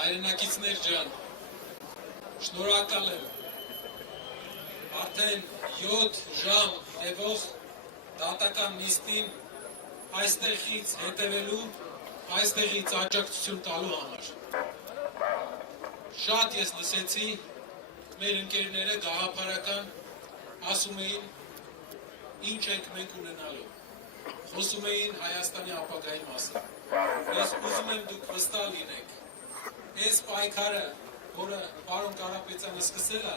Հայրենակիցներ ջան, շնորհակալ եմ արդեն 7 ժամ տևող դատական նիստին այստեղից հետևելու, այստեղից աջակցություն տալու համար։ Շատ ես լսեցի, մեր ընկերները գաղափարական ասում էին, ինչ ենք մենք ունենալու, խոսում էին Հայաստանի ապագայի մասին։ Ես ուզում եմ դուք վստահ լինեք, այս պայքարը, որը պարոն Կարապետյանը սկսել է,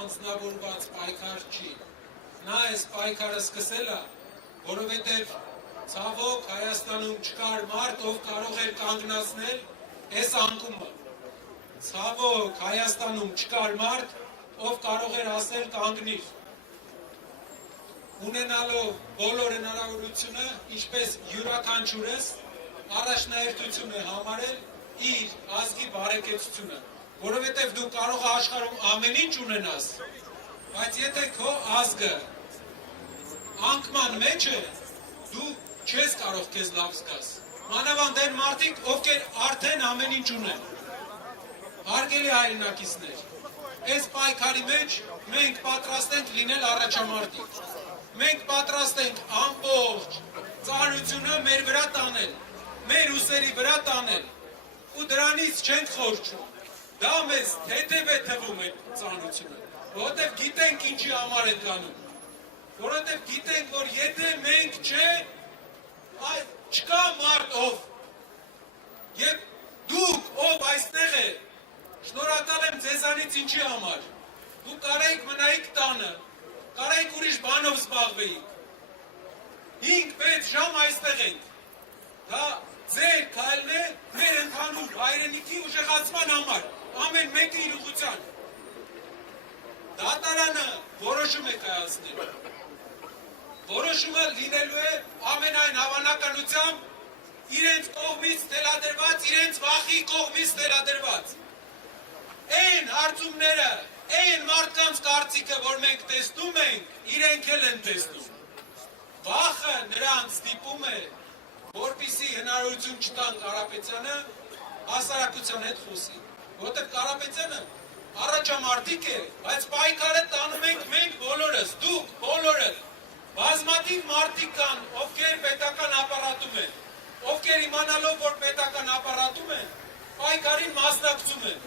անձնավորված պայքար չի։ Նա այս պայքարը սկսել է, որովհետև ցավոք Հայաստանում չկար մարդ, ով կարող էր կանգնացնել այս անկումը։ Ցավոք Հայաստանում չկար մարդ, ով կարող էր ասել կանգնիր։ Ունենալով բոլոր հնարավորությունը, ինչպես յուրաքանչյուրս, առաջնահերթություն է համարել իր ազգի բարեկեցությունը, որովհետև դու կարող ես աշխարհում ամեն ինչ ունենաս, բայց եթե քո ազգը անկման մեջ է, դու չես կարող քեզ լավ զգաս։ Մանավանդ այն մարդիկ, ովքեր արդեն ամեն ինչ ունեն։ Հարգելի հայրենակիցներ, այս պայքարի մեջ մենք պատրաստ ենք լինել առաջամարտիկ։ Մենք պատրաստ ենք ամբողջ ծանրությունը մեր վրա տանել, մեր ուսերի վրա տանել, ու դրանից չենք խորչում։ Դա մեզ թեթև է թվում է ծանրությունը, որովհետև գիտենք ինչի համար ենք անում, որովհետև գիտենք, որ եթե մենք չկա մարդ ով, և դուք ով այստեղ է, շնորհակալ եմ ձեզանից ինչի համար, դուք կարայիք մնայիք տանը, կարայիք ուրիշ բանով զբաղվեիք, 5-6 ժամ այստեղ ենք, դա ձեր քայլն է մեր ընդհանուր հայրենիքի ուժեղացման համար, ամեն մեկը իր ուղղության։ Դատարանը որոշում է կայացնել, որոշումը լինելու է ամենայն հավանականությամբ իրենց կողմից թելադրված, իրենց վախի կողմից թելադրված։ Այն հարցումները, այն մարդկանց կարծիքը, որ մենք տեսնում ենք, իրենք էլ են տեսնում։ Վախը նրանց ստիպում է, որպեսզի հնարավորություն չտան Կարապետյանը հասարակության հետ խոսի, որովհետև Կարապետյանը առաջամարտիկ է, բայց պայքարը տանում ենք մենք բոլորս, դուք բոլորդ, բազմաթիվ մարդիկ կան, ովքեր պետական ապարատում են, ովքեր իմանալով, որ պետական ապարատում են, պայքարին մասնակցում են,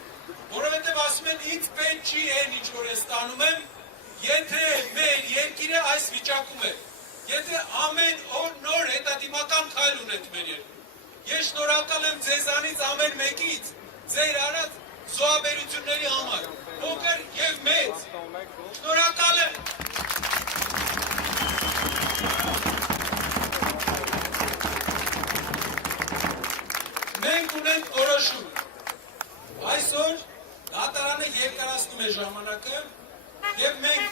որովհետև ասում են ինձ պետք չի այն ինչ որ ես ստանում եմ, եթե մեր երկիրը այս վիճակում է, եթե ամեն օր նոր հետադիմական քայլ ունենք մեր երկրում։ Ես շնորհակալ եմ ձեզանից ամեն մեկից ձեր արած զոհաբերությունների համար, փոքր և մեծ։ Շնորհակալ եմ։ Մենք ունենք որոշում։ Այսօր դատարանը երկարացնում է ժամանակը և մենք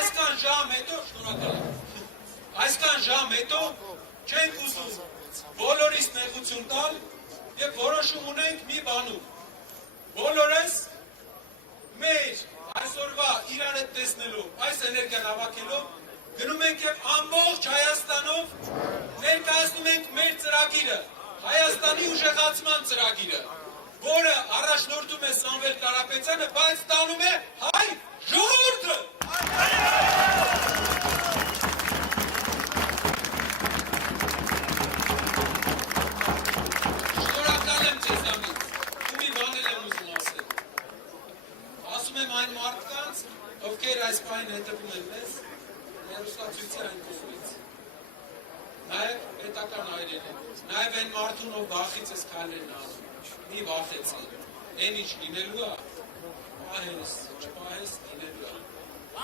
այսքան ժամ հետո շնորհակալ եմ։ Այսքան ժամ հետո չենք ուզում բոլորիս նեղություն տալ և որոշում ունենք մի բանում։ Բոլորս մեր այսօրվա իրար հետ տեսնելով, այս էներգիան հավաքելով, գնում ենք և ամբողջ Հայաստանով ներկայացնում ենք մեր ծրագիրը, Հայաստանի ուժեղացման ծրագիրը, որը առաջնորդում է Սամվել Կարապետյանը, բայց տանում է հայ ժողովուրդը։ Այն մարդկանց, ովքեր այս պայն հետևում են մեզ, հեռուստացույցի այն կողմից, նաև պետական հայրենիք, նաև այն մարդուն, ով վախից ես քայլերն անում, մի վախեցի, այն ինչ լինելու է, պահես, չպահես, լինելու է։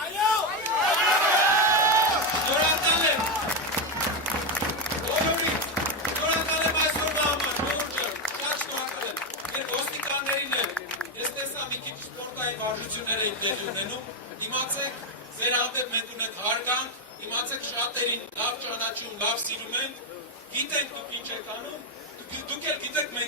Այո! Շնորհակալ եմ, բոլորին, շնորհակալ եմ այսօրվա համար, բոլոր ջան, շատ շնորհակալ եմ, մեր ոստիկաններին եմ, ես տեսա մի քիչ սպորտային վարժություններ էին տեղի ունենում, իմացեք, ձեր հանդեպ մենք ունենք հարգանք, իմացեք շատերին լավ ճանաչում, լավ սիրում ենք, գիտենք դուք ինչ եք անում, դուք էլ գիտեք մենք